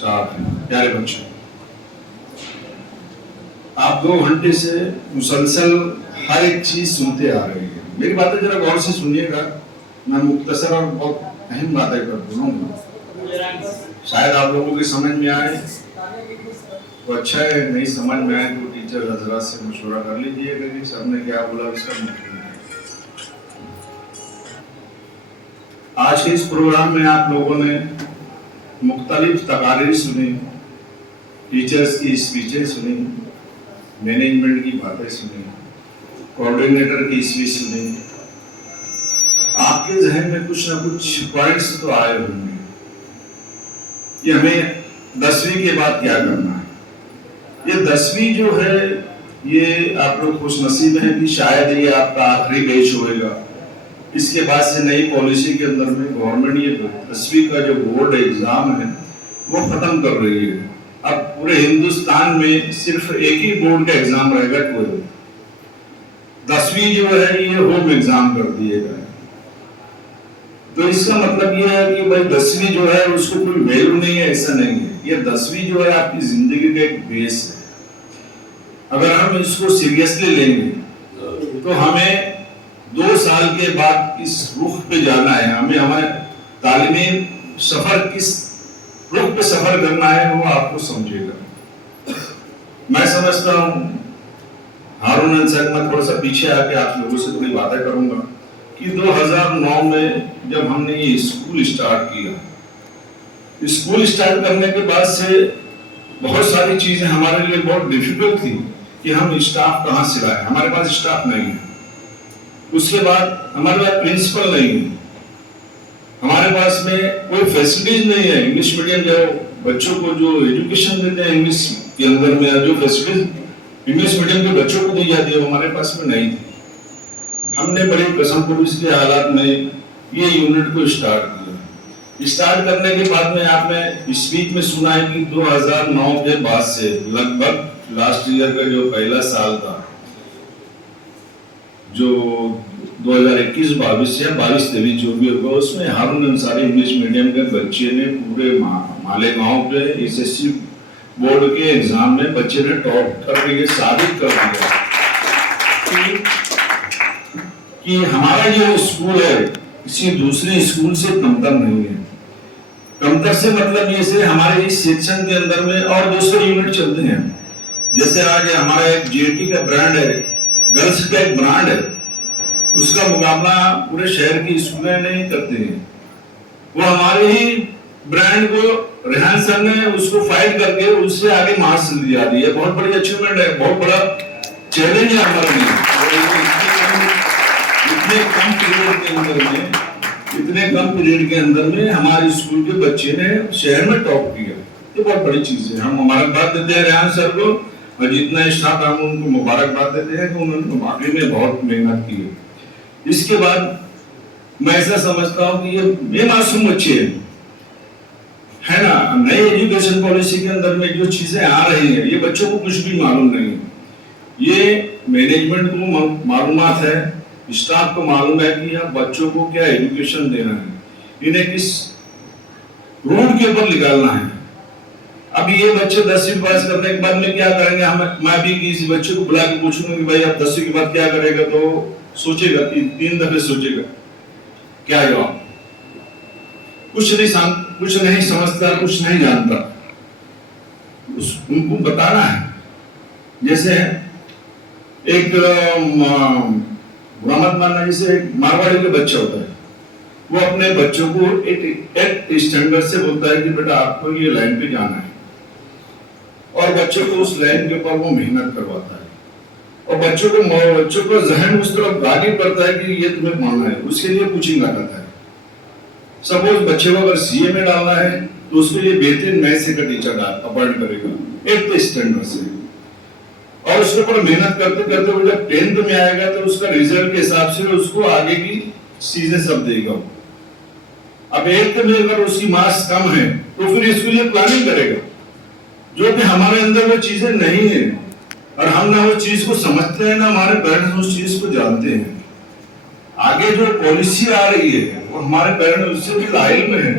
Staff है, प्यारे बच्चों, आप 2 घंटे से मुसलसल हर एक चीज सुनते आ रहे हैं। मेरी बातें जरा गौर से सुनिएगा। मैं मुख्तसर और बहुत अहम बातें कर बोलूंगा, शायद आप लोगों की समझ में आए तो अच्छा है, नहीं समझ में आए तो टीचर हजरात से मशवरा कर लीजिएगा कि सर ने क्या बोला, इसका मतलब है। आज के इस प्रोग्राम में आप लोगों ने मुख्तलिफ तकारीर सुनी, टीचर्स की स्पीचें सुनी, मैनेजमेंट की बातें सुनी, कोऑर्डिनेटर की स्पीच सुनी। आपके जहन में कुछ ना कुछ पॉइंट्स तो आए होंगे कि हमें 10वीं के बाद क्या करना है। ये 10वीं जो है, ये आप लोग खुश नसीब हैं कि शायद ये आपका आखिरी बैच होएगा। इसके बाद से नई पॉलिसी के अंदर में गवर्नमेंट ये 10वीं का जो बोर्ड एग्जाम है वो खत्म कर रही है। अब पूरे हिंदुस्तान में सिर्फ एक ही बोर्ड का एग्जाम रहेगा, 10वीं जो है ये होम एग्जाम कर दिएगा। तो इसका मतलब ये है कि भाई 10वीं जो है उसको कोई वैल्यू नहीं है, ऐसा नहीं है। ये 10वीं जो है आपकी जिंदगी का एक बेस है। अगर हम इसको सीरियसली लेंगे तो हमें 2 साल के बाद इस रुख पे जाना है, हमें हमारे तालीमी सफर किस रुख पे सफर करना है वो आपको समझेगा। मैं समझता हूँ हारून अंसारी, मैं थोड़ा सा पीछे आके आप लोगों से थोड़ी बातें करूंगा कि 2009 में जब हमने ये स्कूल स्टार्ट किया, स्कूल स्टार्ट करने के बाद से बहुत सारी चीजें हमारे लिए बहुत डिफिकल्ट थी कि हम स्टाफ कहाँ से लाए। हमारे पास स्टाफ नहीं है, उसके बाद हमारे पास प्रिंसिपल नहीं है, हमारे पास में कोई फैसिलिटीज नहीं है। इंग्लिश मीडियम जो बच्चों को जो एजुकेशन देते हैं इंग्लिश के अंदर में, जो फैसिलिटीज इंग्लिश मीडियम के बच्चों को दी जाती है वो हमारे पास में नहीं थी। हमने बड़ी कसम पुलिस के हालात में ये यूनिट को स्टार्ट किया। स्टार्ट करने के बाद में आपने स्पीच में सुना है कि 2009 के बाद से लगभग लास्ट ईयर का जो पहला साल था, जो 2021-22 या 22-23 जो भी होगा, उसमें हारून अंसारी इंग्लिश मीडियम के बच्चे ने पूरे मालेगांव पे एसएससी बोर्ड के एग्जाम में बच्चे ने टॉप करके ये साबित कर दिया कि हमारा जो स्कूल है किसी दूसरे स्कूल से कमतर नहीं है। कमतर से मतलब ये से हमारे इस सेक्शन के अंदर में और दूसरे यूनिट चलते हैं। जैसे आज हमारा एक जेटी का ब्रांड है, गर्ल्स का एक ब्रांड है, उसका मुकाबला पूरे शहर की स्कूलें नहीं करते हैं। वो हमारे ही ब्रांड को रेहान सर ने उसको फाइट करके उससे आगे मार्क्स दिया दी है। बहुत बड़ी अचीवमेंट है, बहुत बड़ा चैलेंज है हमारे लिए। इतने कम पीरियड के अंदर में हमारे स्कूल के बच्चे ने शहर में टॉप किया। ये बहुत बड़ी चीज है। हम मुबारकबाद देते हैं रेहान सर को और जितना स्टाफ हम उनको मुबारकबाद देते हैं कि उन्होंने वाकई में बहुत मेहनत की है। इसके बाद मैं ऐसा समझता हूँ कि ये मासूम बच्चे है ना, नई एजुकेशन पॉलिसी के अंदर में जो चीजें आ रही हैं, ये बच्चों को कुछ भी मालूम नहीं है। ये मैनेजमेंट को मालूमात है, स्टाफ को मालूम है कि आप बच्चों को क्या एजुकेशन देना है, इन्हें किस रूट के ऊपर निकालना है। अब ये बच्चे 10वीं पास करने के बाद में क्या करेंगे, मैं भी किसी बच्चे को बुला के पूछूंगा कि भाई आप 10वीं के बाद क्या करेगा, तो सोचेगा 3 दफे सोचेगा क्या जवाब। कुछ नहीं समझता, कुछ नहीं जानता, उनको बताना है। जैसे एक बुरा मत मानना, जैसे एक मारवाड़ी का बच्चा होता है, वो अपने बच्चों को एक स्टैंडर्ड से बोलता है कि बेटा आपको ये लाइन पे जाना है, और बच्चों को उस लाइन के ऊपर वो मेहनत करवाता है, और बच्चों को जहन उस तरफ गाड़ी करता है कि ये तुम्हें पढ़ना है, उसके लिए कोचिंग लगाता है। सपोज बच्चे को अगर सीए में डालना है तो उसके लिए बेहतरीन मैथ्स का टीचर अपॉइंट करेगा 8th स्टैंडर्ड से, और उसके ऊपर मेहनत करते करते वो जब 10th में आएगा तो उसका रिजल्ट के हिसाब से उसको आगे की चीजें सब देगा। अब 8th में अगर उसकी मार्क्स कम है तो फिर इसके लिए प्लानिंग करेगा, जो कि हमारे अंदर वो चीजें नहीं है, और हम ना वो चीज को समझते हैं ना हमारे पेरेंट्स उस चीज को जानते हैं। आगे जो पॉलिसी आ रही है वो हमारे पेरेंट्स उससे भी लाइल में है।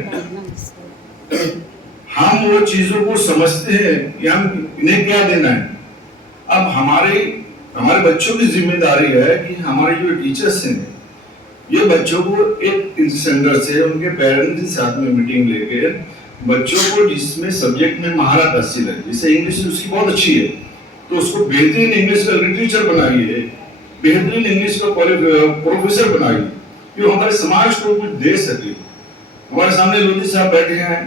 हम हम वो चीजों को समझते हैं कि हम इन्हें क्या देना है। अब हमारे बच्चों की जिम्मेदारी है कि हमारे जो टीचर्स हैं ये बच्चों को एक सेंटर से उनके पेरेंट्स के साथ में मीटिंग लेके बच्चों को जिसमें सब्जेक्ट में महारत हासिल है, जैसे इंग्लिश उसकी बहुत अच्छी है तो उसको बेहतरीन इंग्लिश का लिटरेचर बनाइए, बेहतरीन इंग्लिश का प्रोफेसर बनाइए कि वो हमारे समाज को कुछ दे सके। हमारे सामने लोधी साहब बैठे हैं,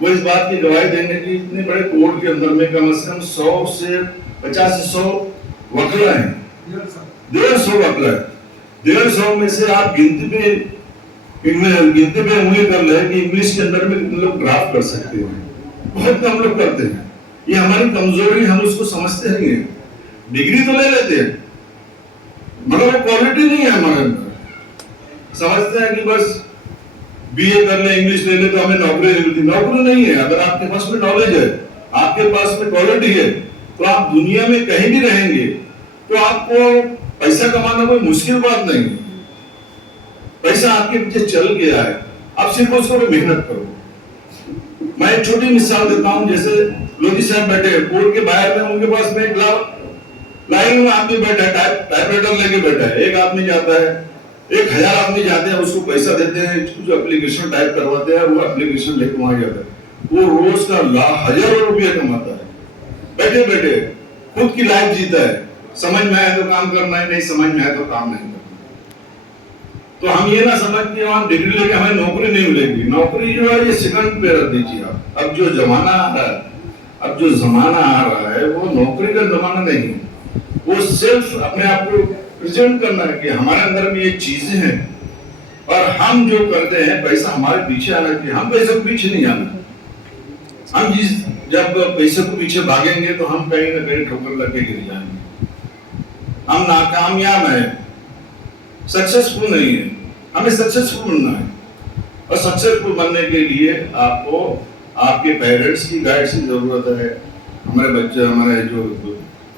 वो इस बात की गवाही देंगे कि इतने बड़े कोर्ट के अंदर में कम से कम 100 से 50 से 100 वकील हैं, 150 वकील है। 150 में से आप गिनती पे उंगली कर ले कि इंग्लिश के अंदर में कितने लोग ड्राफ्ट कर सकते हैं, बहुत कम लोग करते हैं। ये हमारी कमजोरी, हम उसको समझते नहीं है। डिग्री तो ले लेते हैं मगर वो क्वालिटी नहीं है हमारे अंदर। समझते हैं कि बस बीए कर ले, इंग्लिश ले ले तो हमें नौकरी नहीं मिलती। नौकरी नहीं है। अगर आपके पास में नॉलेज है, आपके पास में क्वालिटी है तो आप दुनिया में कहीं भी रहेंगे तो आपको पैसा कमाना कोई मुश्किल बात नहीं है। पैसा आपके पीछे चल गया है, आप सिर्फ उसको मेहनत करो। मैं एक छोटी मिसाल देता हूं, जैसे लोधी साहब बैठे कोर्ट के बाहर में, उनके पास में एक लाइन में आदमी बैठा है, टाइपराइटर लेके बैठा है। एक आदमी जाता है, 1000 आदमी जाते हैं, उसको पैसा देते हैं, कुछ एप्लीकेशन टाइप करवाते हैं, वो एप्लीकेशन लेके वहां जाता है। वो रोज का हजारों रुपया कमाता है, बैठे बैठे खुद की लाइफ जीता है। समझ में आए तो काम करना है, नहीं समझ में आए तो काम नहीं करना। तो हम ये ना समझ के हम डिग्री लेके हमें नौकरी नहीं मिलेगी। नौकरी जो है ये सेकंड पे रख दीजिए आप। अब जो जमाना आ रहा है, अब जो जमाना आ रहा है वो नौकरी का जमाना नहीं है। वो सिर्फ अपने आप को प्रेजेंट करना है कि हमारे अंदर में ये चीजें हैं और हम जो करते हैं पैसा हमारे पीछे आना चाहिए। हम पैसे को पीछे नहीं आना। हम जब पैसे को पीछे भागेंगे तो हम कहीं ना कहीं ठोकर लग के गिर जाएंगे। हम नाकामयाब हैं, सक्सेसफुल नहीं है। हमें सक्सेसफुल बनना है और सक्सेसफुल बनने के लिए आपको आपके पेरेंट्स की गाइड की जरूरत है। हमारे बच्चे, हमारे जो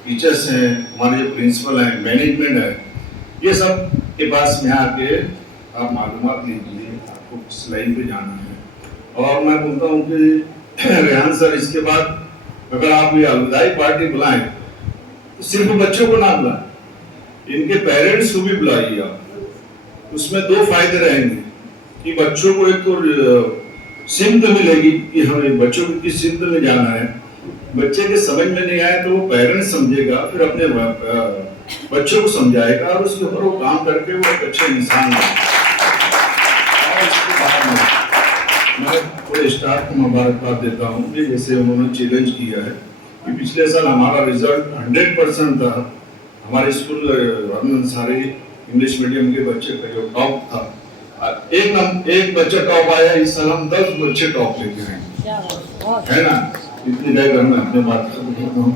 टीचर्स हैं, हमारे जो प्रिंसिपल हैं, मैनेजमेंट है, ये सब के पास में आके आप मालूमात लीजिए। आपको किस लाइन पे जाना है। और मैं बोलता हूँ कि रेहान सर, इसके बाद अगर आप ये अलविदाई पार्टी बुलाएं तो सिर्फ बच्चों को ना बुलाएं, इनके पेरेंट्स को भी बुलाइए आप। उसमें 2 फायदे रहेंगे कि बच्चों को एक तो सिमत मिलेगी कि हमें बच्चों को किस सिमत में जाना है। बच्चे के समझ में नहीं आए तो वो पेरेंट्स समझेगा, फिर अपने बच्चों को समझाएगा और उसके ऊपर वो काम करके वो एक अच्छे इंसान बनेगा। मैं पूरे स्टाफ को मुबारकबाद देता हूँ कि जैसे उन्होंने चैलेंज किया है कि पिछले साल हमारा रिजल्ट 100% था। हमारे स्कूल सारे इंग्लिश मीडियम के बच्चे का जो टॉप था, एक बच्चा टॉप आया। इस साल हम 10 बच्चे टॉप लेके आए, है ना। इतनी देर में अपने बात करता हूँ।